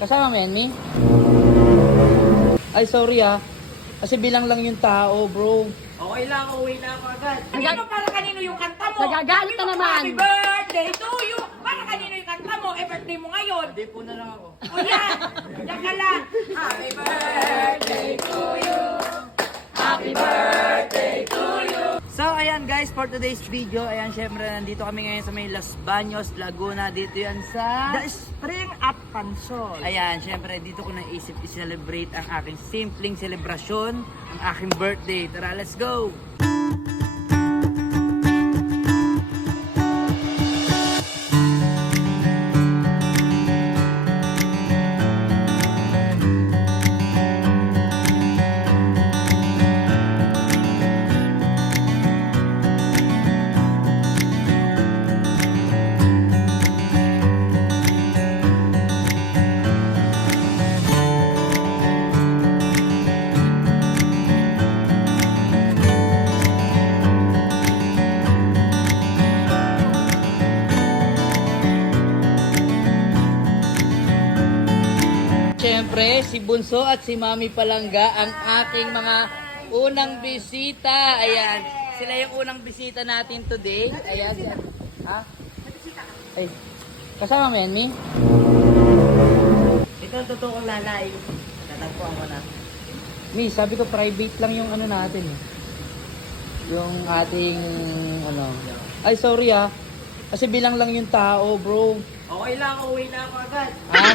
Kasama mo yan, Mi? Ay, sorry ah. Kasi bilang lang yung tao, bro. Okay lang, uwi na ako agad. Ano para kanino yung kanta mo? Nagagalit na naman. Happy birthday to you! Para kanino yung kanta mo? Eh, birthday mo ngayon. Hindi po na lang ako. O yan! Yan ka lang. Happy birthday to you! Happy birthday to you! So, ayan guys, for today's video, ayan, syempre, nandito kami ngayon sa may Los Baños, Laguna. Dito yan sa... The Spring at Pansol. Ayan, syempre, dito ko naisip i-celebrate ang aking simpleng selebrasyon, ang aking birthday. Tara, let's go! Siyempre, si Bunso at si Mami Palangga ang aking mga unang bisita. Ayan, sila yung unang bisita natin today. Ayan, yan. Ha? Ay, kasama mo yan, Mi? Ito ang totoo kong nanay. Natagpuan ko na. Mi, sabi ko private lang yung ano natin. Yung ating, ano. Ay, sorry ah. Kasi bilang lang yung tao, bro. Okay lang, uwi na ako agad. Ha?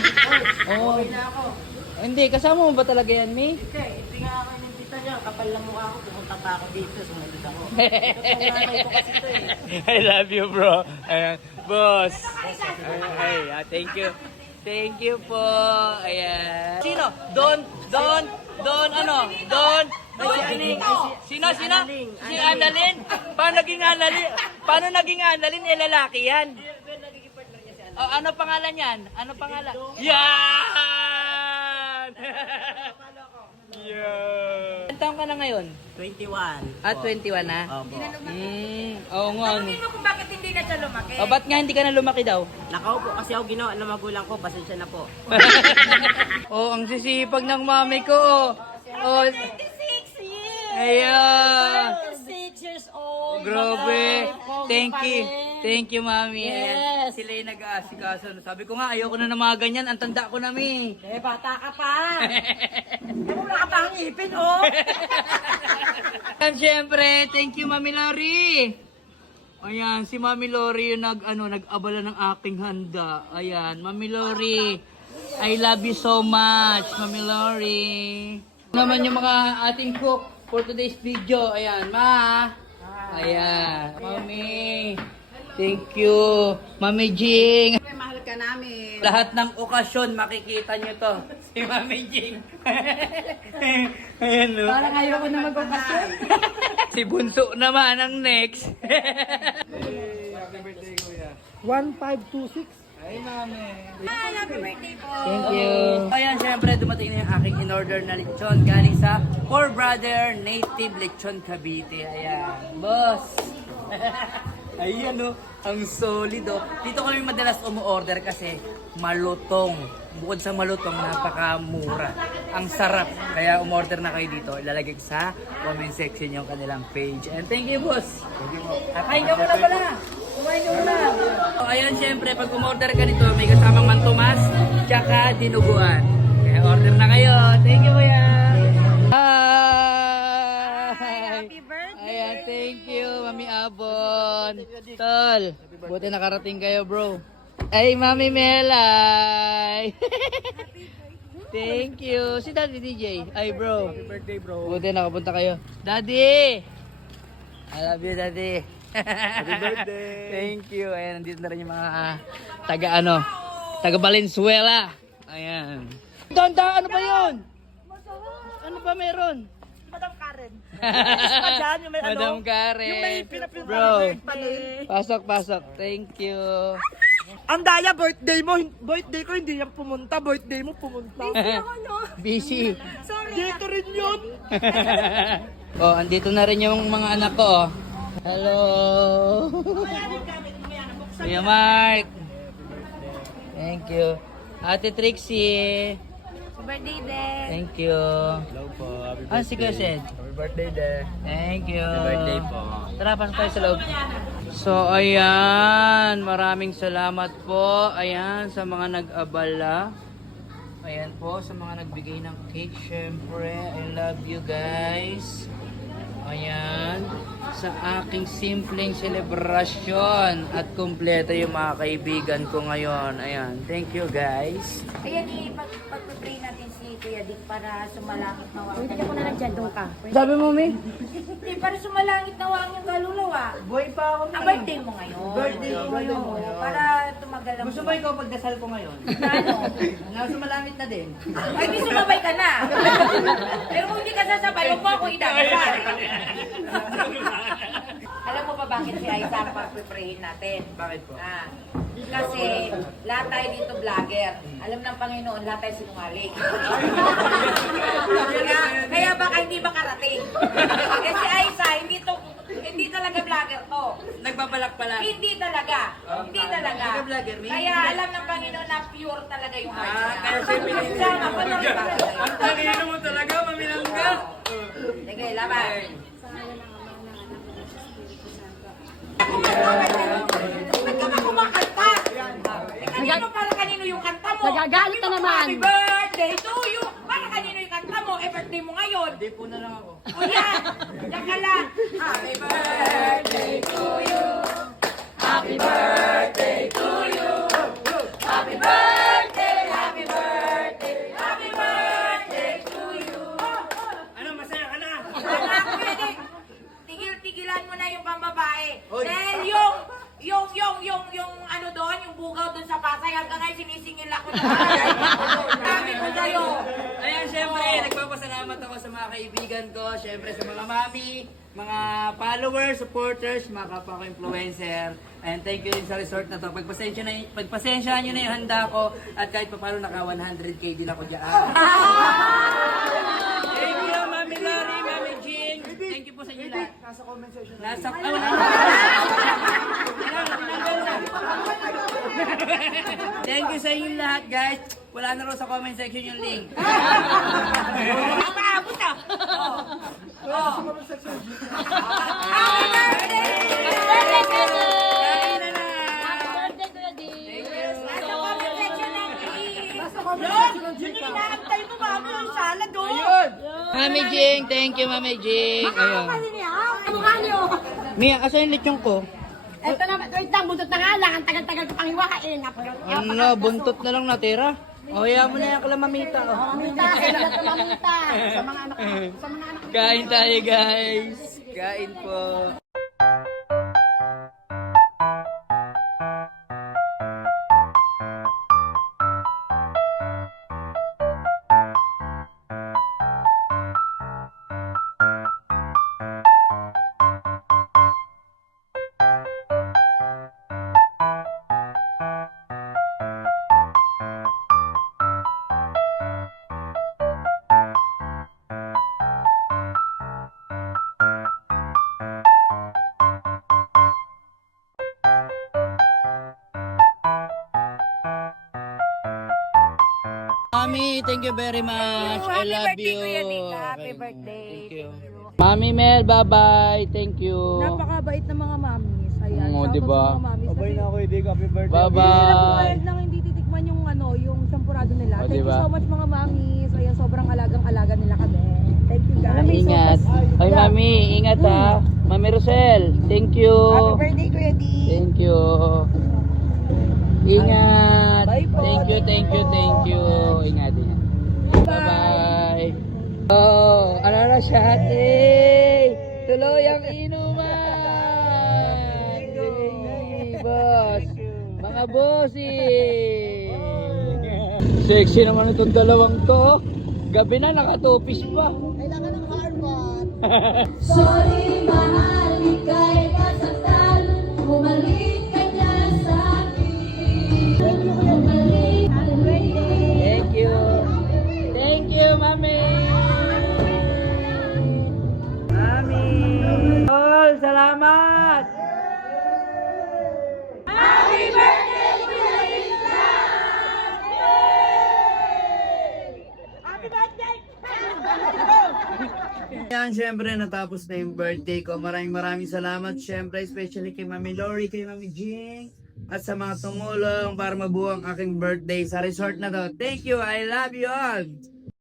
Oo. Uwi na ako. Hindi, kasama mo ba talaga yan, Mi? Hindi nga ako inimbita niya. Kapal lang mukha ako. Pumunta pa ako dito. Sumunod ako. Ito ang nanay ko kasi ito eh. I love you, bro. Ayan, boss. Ay, thank you. Thank you po. Ayan. Sino? Don, ano? Don. Si Aling. Sino? Si Annalyn. Paano naging Annalyn? Eh, lalaki yan. Oh, ano pangalan yan? Ano pangalan? Yan! Yan! Ilan taon ka na ngayon? 21. Ah, 21 na? Opo. Oo nga. Tanungin mo kung bakit hindi na siya lumaki. Oh, ba't nga hindi ka na lumaki daw? Nakaupo kasi ako ginawa ng magulang ko. Pasensya na po. Oh, ang sisipag ng mami ko. Oh, 26 years! ayan. 26 years old! Grabe. Thank you. Thank you, mami. Ayan. Yes. Sila yung nag-aasikaso. Sabi ko nga, ayoko na ng mga ganyan. Ang tanda ko na, mi. Eh, bata ka pa! Wala ka pa ang ipin, oh! And syempre, thank you, Mami Lori. Ayan, si Mami Lori yung nag-abala ng aking handa. Ayan, Mami Lori. I love you so much, Mami Lori. Naman yung mga ating cook for today's video. Ayan, Ma. Ayan, Mami. Thank you, Mami Jing. Mahal ka namin. Lahat ng okasyon, makikita nyo to. Si Mami Jing. Ayan, no? Parang ayaw ko na mag-okasyon. Si Bunso naman ang next. Happy birthday, kuya. 1526. Ay, mami. Happy birthday po. Thank you. Ayan, syempre dumating na yung aking in-order na lechon galing sa Four Brother Native Lechon Cavite. Ayan, boss. Ayan o, ang solid o. Dito kami madalas umu-order kasi malutong. Bukod sa malutong, napakamura. Ang sarap. Kaya umorder na kayo dito. Ilalagay ko sa comment section yung kanilang page. And thank you, boss. Kain ka muna pala. Kumain ka muna. So, ayan, syempre, pag umorder ka nito, may kasamang mantumas, tsaka dinuguan. Kaya order na kayo. Thank you, kuya. Happy birthday! Ayan, thank you, Mami Abon. Tol, buti nakarating kayo, bro. Ay, Mami Melay. Thank you. Si Daddy DJ. Ay, bro. Happy birthday, bro. Buti nakapunta kayo. Daddy! I love you, Daddy. Happy birthday. Thank you. Ayan, nandito na rin yung mga taga Valenzuela. Ayan. Danda, ano ba yun? Ano ba meron? Madam Karen. Pa dyan, yung may ano. Madam Karen. Yung may pinapil Bro. Pasok. Thank you. Ang daya, birthday mo. Birthday ko, hindi yan pumunta. Birthday mo, pumunta. Busy. Dito rin yun. Oh, andito na rin yung mga anak ko. Oh. Hello. Kuya Mark. Thank you. Ate Trixie. Birthday din. Thank you. Hello po. Happy Ah, si Kuya Sed. Happy birthday, de. Thank you. Happy birthday po. Tara, pasok tayo sa loob. So, ayan. Maraming salamat po. Ayan, sa mga nag-abala. Ayan po, sa mga nagbigay ng cake. Syempre, I love you guys. Ayan. Sa aking simpleng selebrasyon. At kumpleto yung mga kaibigan ko ngayon. Ayan. Thank you guys. Ayan, pag-pray natin si Kuya Dick para sumalangit na wang. Pwede ako na nandyan, doon ka. Sabi mo, Mi? Hindi, para sumalangit na wang yung kaluluwa. Boy pa ako. Ang birthday mo ngayon. Birthday ko ngayon. Para tumagal ang Gusto mo ikaw pagdasal ko ngayon? Ano? Nasa malamit na din. Ay, di sumabay ka na. Pero kung hindi ka sasabay, huwag mo ako idadasal. Alam mo ba bakit si Aiza ang pag-prayin natin? Bakit po? Kasi lahat tayo dito vlogger. Alam ng Panginoon, lahat tayo sinungaling. kaya baka hindi makarating. Kasi Aiza, hindi talaga vlogger to. Nagbabalak pala. Hindi talaga. Hindi talaga. Hindi ka vlogger, May? Kaya alam ng Panginoon na pure talaga yung heart niya. Kaya siya pinili. Sama ko na rin para sa'yo. Ang talino mo talaga, maminangga. Sige, laban. Ba't ka ba kumakanta? Kanino para kanino yung kanta mo? Nagagalit na Sabi mo, naman. Happy birthday to you! Para kanino yung kanta mo? Eh, birthday mo ngayon. Hindi po na lang ako. O yan! Yan ka lang. Happy birthday to you! Happy birthday to you! Happy birthday! Happy birthday! Happy birthday to you! Ano, masaya ka na? Wala ko yan eh. Tigil-tigilan mo na yung pambabae. Oy. Dahil yung ano doon, yung bugaw doon sa Pasay, hanggang ngayon sinisingil ako na sabi ko sa'yo. Ayan, syempre, nagpapasalamat ako sa mga kaibigan ko. Syempre, sa mga mami, mga followers, supporters, mga kapwa ko influencer. And thank you din sa resort na to. Pagpasensya nyo na yung handa ko. At kahit pa paano naka 100k din ako dyan. Thank you, Mami Lori, Mami Jean. Thank you po sa inyo lahat. Nasa comment section. Thank you sa inyo lahat, guys. Wala na raw sa comment section yung link. Paabot ah! Happy birthday! Kain na na. Birthday, Kuya Dick. Nasa comment section ng yun yung inaantay ko, mami, yung salad doon. Mami Jing, thank you, Mami Jing. Ayun. Ano nga niyo? Mia, asa yung lechong ko? Eto na, wait lang, buntot na nga lang. Ang tagal-tagal ko pang hiwain. Ano, buntot na lang natira. O, hayaan mo na yan kala mamita. Oh. Mamita, sila ito mamita. Sa mga anak ko. Sa mga anak ko. Kain tayo, guys. Kain po. Mami, thank you very much. I Happy love birthday, you. Kuya Dick. Happy Okay. birthday. Thank you. Mami Mel, bye-bye. Thank you. Napakabait ng mga mamis. Ayan, Oo, shoutout diba? sa mga mamis. Abay Kasi na ako, Dig. Happy birthday. hindi nila Bye-bye. pumayag nang hindi titikman yung ano, yung champurado nila. O, Thank diba? you so much mga mamis. Ayan, sobrang alagang-alaga nila kami. Thank you guys. Ingat. Ay, Mami, ingat ha. Mami Rosel, thank you. Happy birthday, Kuya D. Thank you. Ingat. Bye po. Thank you, thank you, thank you. Ingat, ingat. Bye-bye. Oh, ano na siya, ate? Tuloy ang inuman. Yay, boss. Mga bossing. Sexy naman itong dalawang to. Gabi na, nakatupis pa. Kailangan ng Harvard. Sorry, mahal, ika'y nasaktan. Bumalik ka na sa akin. Bumalik, happy birthday. Thank you. Thank you, Mami. Mami. Tol, salamat. Happy birthday, Kuya Dick! Yan, syempre, natapos na yung birthday ko. Maraming salamat, syempre, especially kay Mami Lori, kay Mami Jing, at sa mga tumulong para mabuo ang aking birthday sa resort na to. Thank you, I love you all!